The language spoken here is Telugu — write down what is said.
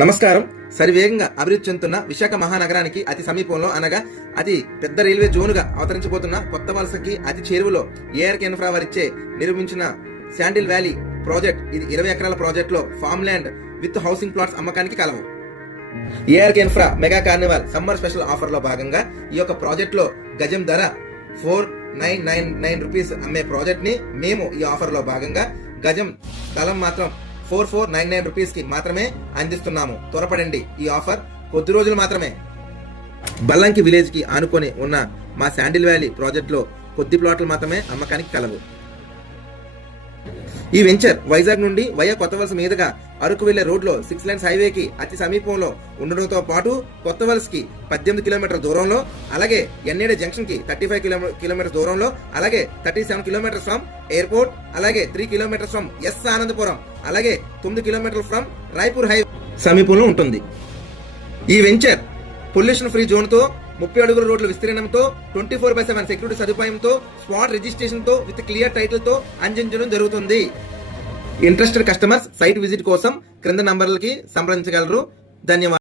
నమస్కారం. సరివేగంగా అభివృద్ధి చెందుతున్న విశాఖ మహానగరానికి అతి సమీపంలో అనగా అతి పెద్ద రైల్వే జోనుగా అవతరించబోతున్న కొత్త వలసకి అతి చేరువలో ఏఆర్కే ఇన్ఫ్రా వారిచ్చే నిర్మించిన శాండిల్ వ్యాలీ ప్రాజెక్ట్. ఇది 20 ఎకరాల ప్రాజెక్ట్ లో farm land with housing plots అమ్మకానికి కలవు. ARK infra mega carnival summer special offer లో భాగంగా ఈ యొక్క ప్రాజెక్ట్ లో గజం ధర 4999 రూపీస్ అమ్మే ప్రాజెక్ట్ ని మేము ఈ ఆఫర్ లో భాగంగా గజం స్థలం మాత్రం 4499 రూపీస్ కి మాత్రమే అందిస్తున్నాము. త్వరపడండి, ఈ ఆఫర్ కొద్ది రోజులు మాత్రమే. బల్లంకి విలేజ్ కి ఆనుకొని ఉన్న మా శాండిల్ వ్యాలీ ప్రాజెక్ట్ లో కొద్ది ప్లాట్లు మాత్రమే అమ్మకానికి కలవు. ఈ వెంచర్ వైజాగ్ నుండి వయా కొత్త వలస మీదుగా అరకు వెళ్లే రోడ్ లో 6 లైన్స్ హైవేకి అతి సమీపంలో ఉండడంతో పాటు కొత్త వలసకి 18 కిలోమీటర్ల దూరంలో, అలాగే ఎన్ఏడి జంక్షన్ కి 35 కిలోమీటర్స్ దూరంలో, అలాగే 37 కిలోమీటర్స్ ఫ్రమ్ ఎయిర్పోర్ట్, అలాగే 3 కిలోమీటర్స్ ఫ్రమ్ ఎస్ ఆనందపురం, అలాగే 9 కిలోమీటర్లు ఫ్రమ్ రాయ్పూర్ హైవే సమీపంలో ఉంటుంది. ఈ వెంచర్ పొల్యూషన్ ఫ్రీ జోన్ తో 30 అడుగుల రోడ్ల విస్తీర్ణంతో 24/7 సెక్యూరిటీ సదుపాయంతో స్పాట్ రిజిస్ట్రేషన్ తో విత్ క్లియర్ టైటిల్ తో అందించడం జరుగుతుంది. ఇంట్రెస్టెడ్ కస్టమర్స్ సైట్ విజిట్ కోసం క్రింద నంబర్లకి సంప్రదించగలరు. ధన్యవాదాలు.